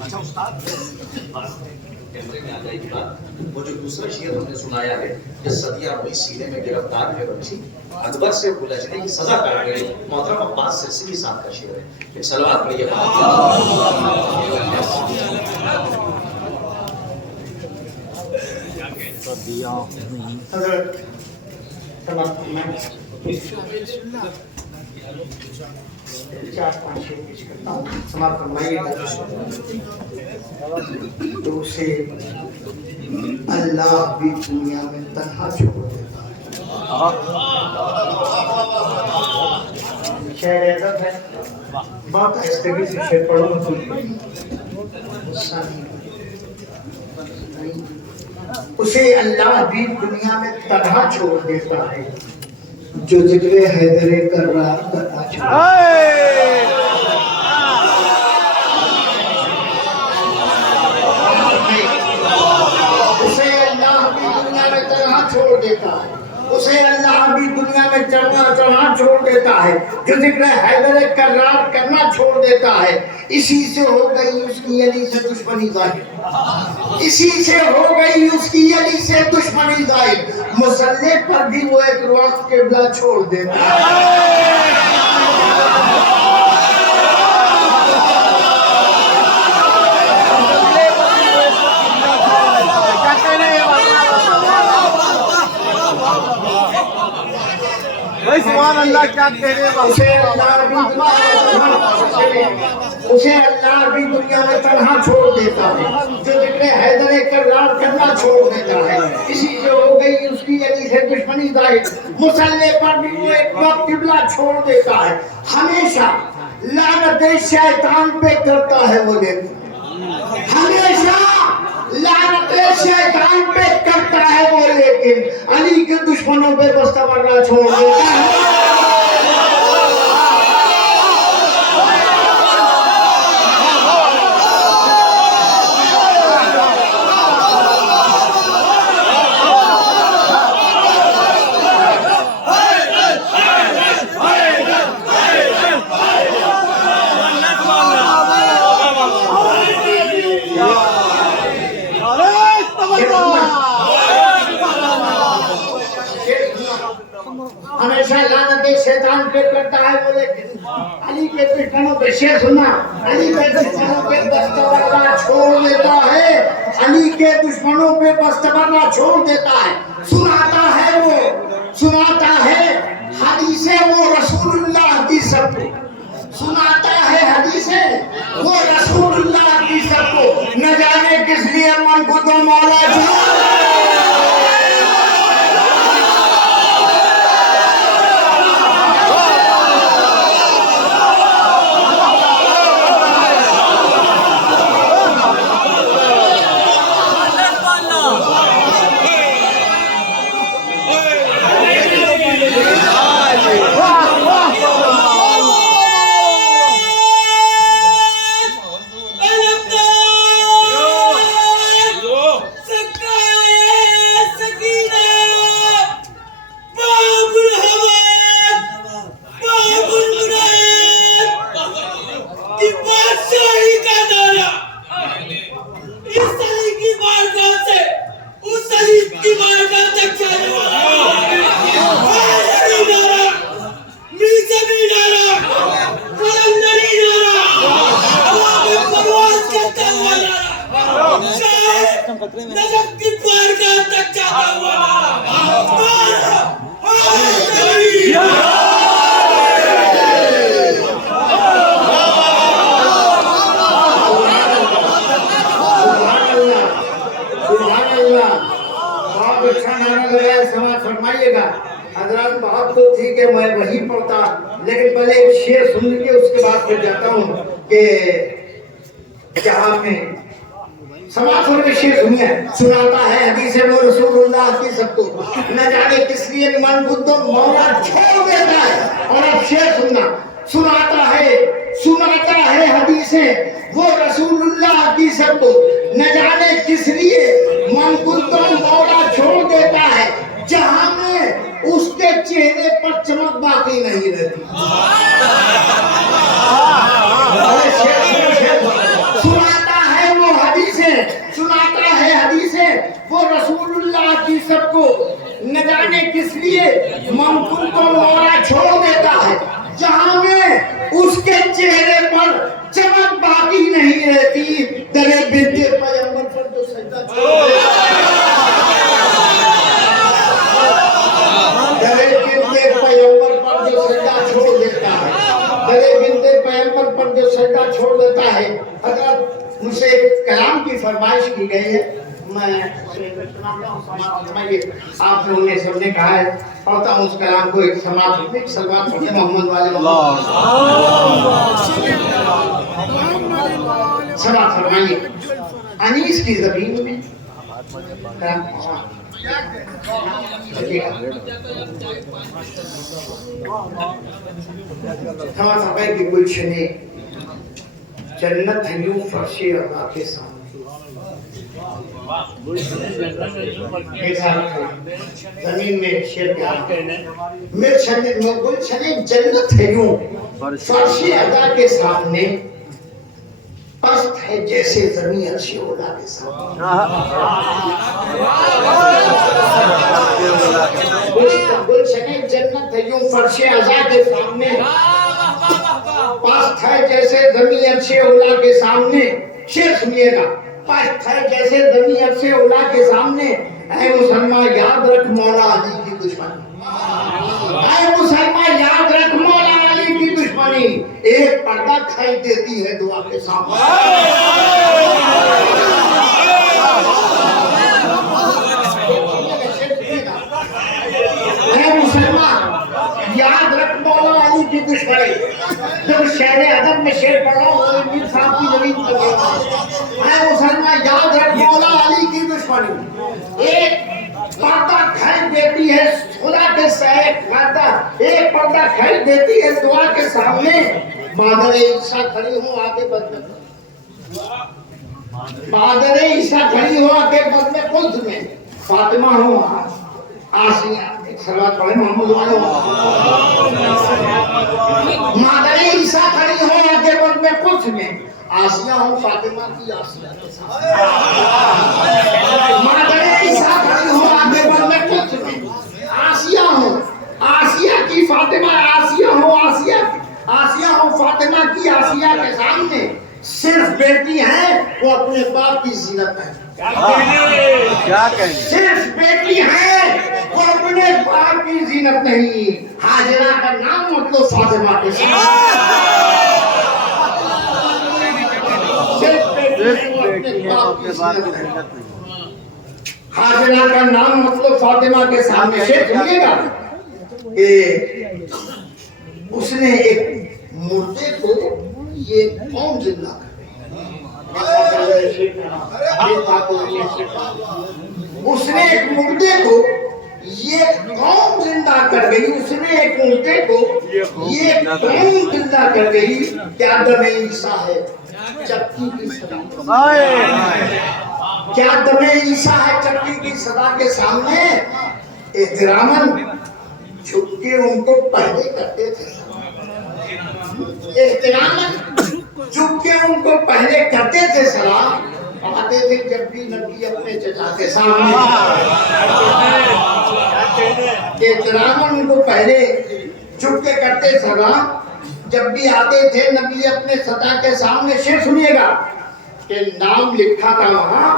اچھا استاد کیمرے میں آ جائے گی بات. وہ جو دوسرا شعر ہم نے سنایا ہے کہ صدیاں ہوئی سینے میں گرفتار ہے بچی ادبر سے الجھنے کی سزا کر گئی. محترم عباس سلسلہ صاحب کا شعر ہے. ایک سلوات پڑھیے. حضرت چار پانچ شعر پیش کرتا ہوں. سماعت فرمائیے گا تو اسے اللہ بھی دنیا میں تنہا چھوڑ دیتا ہے. شعر عزت ہے. بہت آہستگی سے شعر پڑھوں گا. اسے اللہ بھی دنیا میں تنہا چھوڑ دیتا ہے جو ذکر حیدر کرار کرنا چاہتا ہے. اسے اللہ بھی دنیا میں تنہا چھوڑ دیتا ہے. اسے اللہ بھی دنیا میں چڑھنا چھوڑ دیتا ہے جو ذکر حیدر کرار کرنا چھوڑ دیتا ہے. اسی سے ہو گئی اس کی علی سے دشمنی ظاہر. اسی سے ہو گئی اس کی علی سے دشمنی ظاہر. مسلح پر بھی وہ ایک وقت قبلہ چھوڑ دیتا ہے. سبحان اللہ کیا کہنے اسے اللہ بھی دنیا میں تنہا چھوڑ دیتا ہے جو ذکر حیدر کرار کرنا چھوڑ دیتا ہے. اسی سے ہو گئی اس کی علی سے دشمنی ظاہر. مسلح پر بھی وہ ایک وقت قبلہ چھوڑ دیتا ہے. ہمیشہ لعنت شیطان پہ کرتا ہے وہ لیکن ہمیشہ لعنت شیطان پہ کرتا ہے وہ لیکن علی کے دشمنوں پہ بستہ ورنہ چھوڑ دیتا ہے. ہمیشہ لعنت شیطان پہ کرتا ہے وہ لیکن علی کے دشمنوں پہ شعر سننا. علی کے دشمنوں پہ بستہ چھوڑ دیتا ہے. علی کے دشمنوں پہ بستہ چھوڑ دیتا ہے. سناتا ہے حدیثیں وہ رسول اللہ کی سب کو. سناتا ہے حدیثیں وہ رسول اللہ کی سب کو. نہ جانے کس لیے من کو تو مولا فرمائیے گا. حضرات بات تو تھی کہ میں وہی پڑھتا لیکن پہلے ایک شعر سن کے اس کے بعد پھر جاتا ہوں کہ جہاں میں سماعت ہونے کے شعر سنیے. سناتا ہے حدیث وہ رسول اللہ کی سب کو. نہ جانے کس لیے من کو تو مولا چھوڑ دیتا ہے. اور اب شعر سننا. سناتا ہے حدیثیں وہ رسول اللہ کی سب کو. نہ جانے کس لیے من کو تو مولا چھوڑ دیتا ہے. جہاں میں اس کے چہرے پر چمک चमक बाकी नहीं रहती। सुनाता है वो हदीसें, सुनाता है हदीसें, वो रसूलुल्लाह की सबको न जाने किस लिए ममकुन को मोरा छोड़ देता है, जहां में उसके चेहरे पर चमक बाकी नहीं रहती। दरे बिनते पैगंबर पर जो सजदा छोड़ देता है, दरे बिनते पैगंबर पर जो सजदा छोड़ देता है, दरे बिनते पैगंबर पर जो सजदा छोड़ देता है। अगर मुझसे कलाम की फरमाइश की गई है, मैं आप लोगों ने सबने कहा है, पढ़ता हूँ उस कलाम को। एक समाज सलमान मोहम्मद वाले समाज फरमाइए। अनीस की ज़मीन में समाज सफाई की गुलशने जन्नत है यूं फर्शे अल्लाह के सामने। जमीन में शेर गुलशने जन्नत है यूं फर्शे अल्लाह के सामने, पस्त है जैसे ज़मीन अर्श औला के सामने। गुलशने जन्नत है यूं फर्शे अज़ा के सामने, पस्त है जैसे ज़मीन अर्श औला के सामने। शेर सुनिएगा, पस्त है जैसे ज़मीन अर्श औला के सामने। ऐ मुसलमान याद रख मौला अली की दुश्मनी, ऐ मुसलमान याद रख मौला अली की दुश्मनी, एक पर्दा खाई देती है दुआ के सामने। ऐ मुसलमान याद रख मौला अली की दुश्मनी। जब शेर अदब में शेर पढ़ा तो मीर साहब की जमीन पर गया। ऐ मुसलमान याद रख मौला अली की दुश्मनी, एक पर्दा खाई देती है खुदा के साथ, पर्दा एक पर्दा खाई देती है दुआ के सामने। मादर ईसा खड़ी हो आके बदले, मादर ईसा खड़ी हो आके बदले कुल्थ में, फातिमा हो आसिया, सलावत पढ़े मोहम्मद वाले। मादर ईसा खड़ी हो आके बदले कुल्थ में, आसिया हो फातिमा की आसिया के साथ। मादर ईसा खड़ी हो आके बदले कुल्थ में, आसिया हो आसिया की फातिमा, आसिया हो आसिया, आसिया हो फातिमा की आसिया के सामने। सिर्फ बेटी है वो अपने बाप की जीनत है। क्या कहें? सिर्फ बेटी है वो अपने बाप की जीनत नहीं। हाजरा का नाम मतलब फातिमा के सामने। सिर्फ बेटी है वो अपने बाप की जीनत है। हाजरा का नाम मतलब फातिमा के सामने। शेर सुनिएगा कि उसने एक मुर्दे को ये कौन जिंदा कर गई? उसने एक मुर्दे को ये कौन जिंदा कर गई? उसने एक मुर्दे को ये कौन जिंदा कर गई? क्या दमे ईसा है चक्की की सदा, क्या दमे ईसा है चक्की की सदा के सामने। एहतरामन झुक के उनको पहले करते थे, एहतरामन झुक के उनको पहले करते थे सलाम, आते थे जब भी नबी अपने चचा के सामने। एहतरामन उनको पहले झुक के करते सलाम, जब भी आते थे नबी अपने चचा के सामने। शेर सुनिएगा कि नाम लिखा था वहां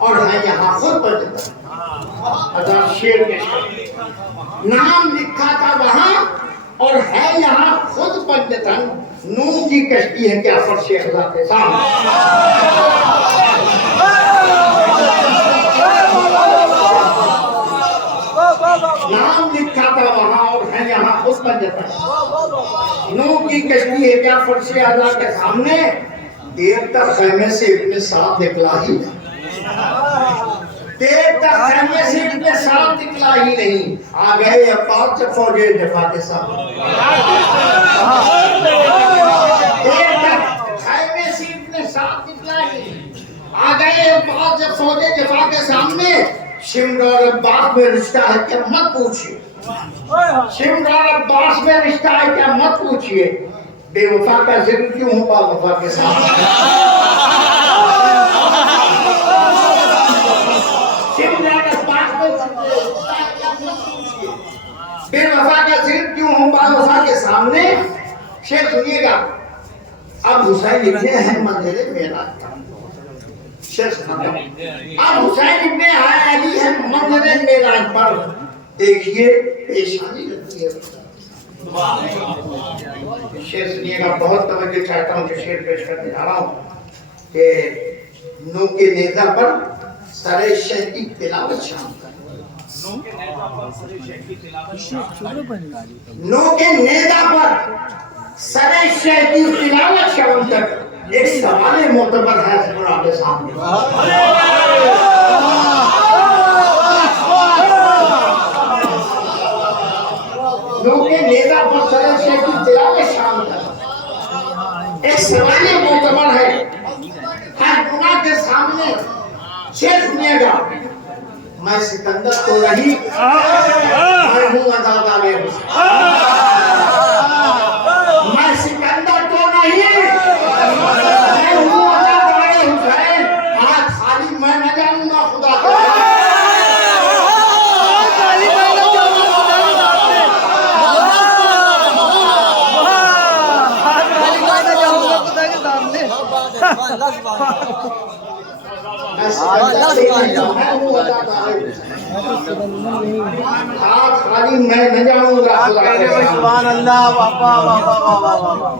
और है यहाँ खुद पर शेर के नाम लिखा था वहां और है यहाँ खुद पंडितन। नूह की कश्ती है क्या फर्शे खुदा के सामने। नाम लिखा था वहां और है यहाँ खुद पंडितन। नूह की कश्ती है क्या फर्शे खुदा के सामने। देवता खैमे से इतने साफ निकला ही नहीं, देवता खैमे से इतने साफ निकला ही नहीं। आ गए अब्बास जब फौजे जफा के सामने। देवता खैमे से इतने साफ निकला ही नहीं। आ गए अब्बास जब फौजे जफा के सामने। शिमर और अब्बास में रिश्ता है क्या मत पूछिए, शिवदार अब्बास में रिश्ता है क्या मत पूछिए, बेवफा का जिक्र क्यों हो बावफा के साथ। शिवदार अब्बास में बेवफा का जिक्र क्यों हो बावफा के सामने। शेर सुनिएगा, अब हुसैन इब्ने हैं मंदिर मेरा, अब हुसैन इब्ने अली है मंदिर मेरा पर देखिए पेशानी लगती है। शेर सुनिएगा, बहुत तवज्जो चाहता हूँ कि शेर पेश करने जा रहा हूँ कि नू के नेजा पर सरे शेख की तिलावत शाम तक, नू के नेजा पर सरे शेख की तिलावत शाम तक एक सवाल मोतबर है आपके सामने। के नेता पर सरे शेख की तिलावत शाम तक एक सवाल मोतबर है हर गुनाह के सामने। शेर सुनिएगा, मैं सिकंदर तो नहीं, मैं हूँ अज़ादार हुसैन। मैं सिकंदर तो नहीं, मैं हूँ अज़ादार हुसैन। आज खाली मैं न जाऊंगा खुदा को, खाली मैं न जाऊंगा, सुभान अल्लाह, बाबा बाबा बाबा बाबा,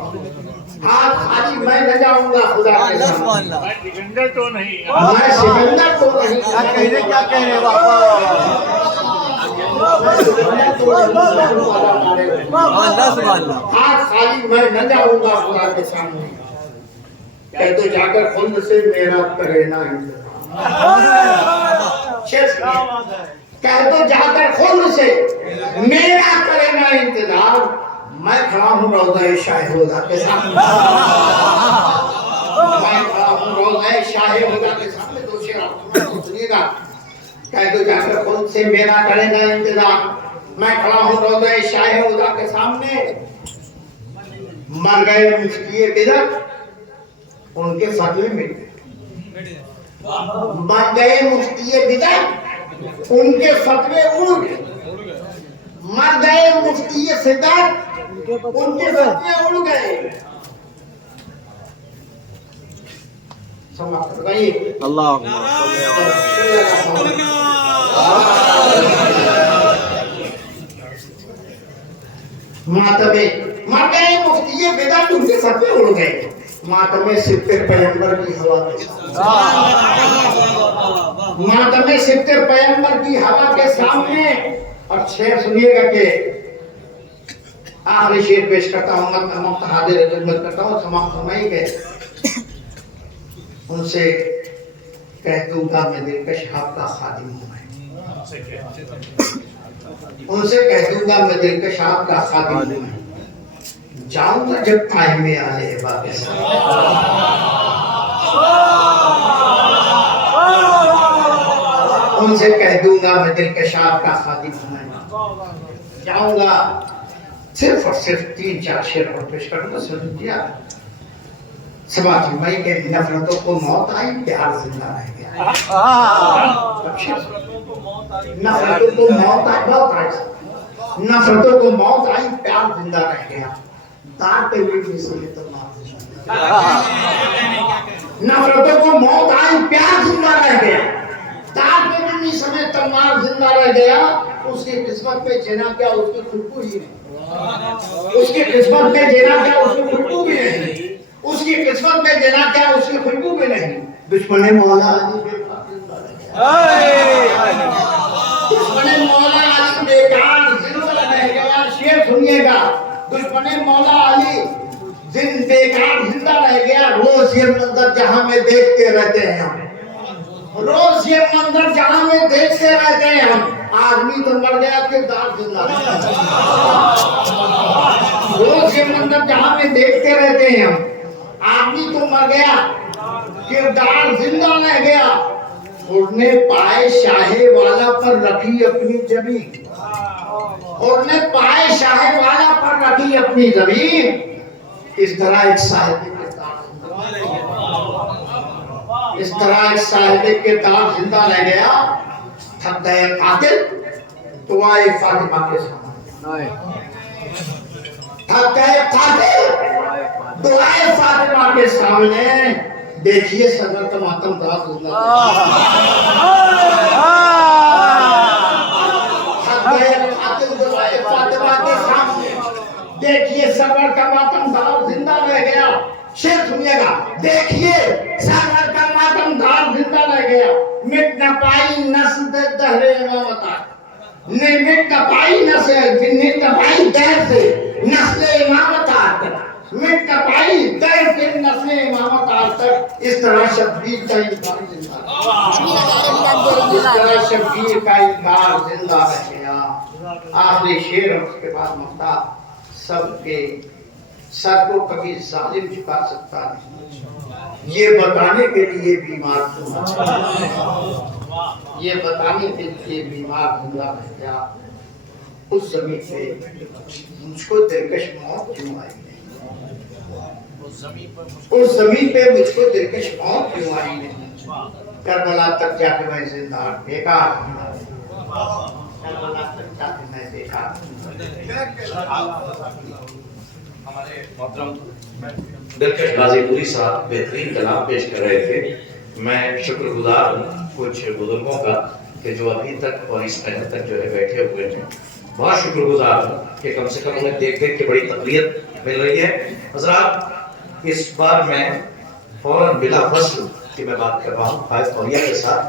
खाली मैं न जाऊंगा खुदा के सामने। मैं सिकंदर तो नहीं, मैं सिकंदर तो नहीं, क्या कह रहे बाबा खाली मैं न जाऊंगा खुदा के सामने। कह तो जाकर खुद से मेरा करे ना कह तो जाकर खुद से मेरा करे ना इंतजार। मैं खड़ा हूँ रौज़ा शाह-ए-हुदा के सामने, मैं खड़ा हूँ रौज़ा शाह-ए-हुदा के सामने। तो शेर सुनिएगा, कह तो जाकर खुद से मेरा करे ना इंतजार। मैं खड़ा हूँ रौज़ा शाह-ए-हुदा के सामने। मर गए मुफ्ती बिदअत, उनके फतवे में मर गए मुफ्ती बिदअत, उनके फतवे उड़ गए। मर गए मुफ्ती सिद्दत, उनके फतवे उड़ गए। समाप्त करिए। अल्लाह मातमे मर गए मुफ्ती बिदअत, उनके फतवे उड़ गए। मातमे सिफ्ते पैगंबर की हवा के सामने, मातमे सिफ्ते पैगंबर की हवा के सामने। और शेर सुनिएगा कि आखिरी शेर पेश करता हूँ, मत हाजिर खिदमत करता हूँ। समाप्त फरमाइए कि उनसे कह दूंगा मैं दिलकश आपका खादिम हूँ, उनसे कह दूंगा मैं दिलकश आपका खादिम हूँ। जाऊंगा जब टाइम में आए वापस, उनसे कह दूंगा मैं दिलकश आपका खादिम हूँ। जाऊंगा सिर्फ और सिर्फ 3-4 शेर और पेश करूंगा। सुन दिया समाज में के नफरतों को मौत आई, प्यार जिंदा रह गया। नफरतों को मौत आई, नफरतों को मौत आई, प्यार जिंदा रह गया। तार पे भी तो नफरतों को मौत आई, प्यार जिंदा रह गया। तार पे भी समय तलवार जिंदा रह गया। उसकी किस्मत पे जीना क्या, उसकी खुशबू ही नहीं। उसकी किस्मत में जीना क्या, उसकी खुशबू भी नहीं। उसकी किस्मत में जीना क्या, उसकी खुशबू भी नहीं। दुश्मन मौला अली दुश्मन मौला अली बेकार जिंदा रह गया। शेर सुनिएगा, दुश्मन मौला अली बेकार जिंदा रह गया। रोज ये मंजर जहां में देखते रहते हैं हम, रोज ये मंजर जहां में देखते रहते हैं हम। आदमी तो मर गया, किरदार जिंदा रह गया। रोज ये मंजर जहां में देखते रहते हैं हम, आदमी तो मर गया, किरदार जिंदा रह गया। उड़ने पाए शाहे वाला पर रखी अपनी जमीन, اور نے پائے شاہ والا پر رکھی اپنی زمین. اس طرح ایک صاحب اس طرح ایک صاحب کتاب زندہ رہ گیا. تھک گئے قاتل دعائے فاطمہ کے سامنے. تھک گئے قاتل دعائے فاطمہ کے سامنے. دیکھیے صدر ماتم دار زندہ دیکھیے صبر کا ماتم دار زندہ رہ گیا. شیر سنیے گا. دیکھیے صبر کا ماتم دار زندہ رہ گیا. مٹ نہ پائی نسل دہر امامتا. مٹ نہ پائی دہر سے نسل امامتا. مٹ نہ پائی دہر سے نسل امامتا تک. اس طرح شبیر کا انکار زندہ اس طرح شبیر کا انکار زندہ رہ گیا. آخری شیر اور اس کے بعد مفتا. سب کے سر کو کبھی ظالم جھکا سکتا نہیں. یہ بتانے کے لیے بیمار یہ بتانے کے لیے بیمار زندہ رہ گیا. اس زمین پہ مجھ کو دلکش موت کیوں آئی نہیں. اس زمین پہ مجھ کو دلکش موت کیوں آئی نہیں. کربلا تک جا کے میں زندہ بیکار کربلا تک جا کے میں بیکار. ہمارے محترم دلکش غازی پوری صاحب بہترین کلام پیش کر رہے تھے. میں شکر گزار ہوں کچھ بزرگوں کا کہ جو ابھی تک اور اس محنت تک جو ہے بیٹھے ہوئے ہیں. بہت شکر گزار ہوں کہ کم سے کم انہیں دیکھ دیکھ کے بڑی تقویت مل رہی ہے. حضرات اس بار میں فوراً بلا فصل کی میں بات کر رہا ہوں فائز فوریہ کے ساتھ.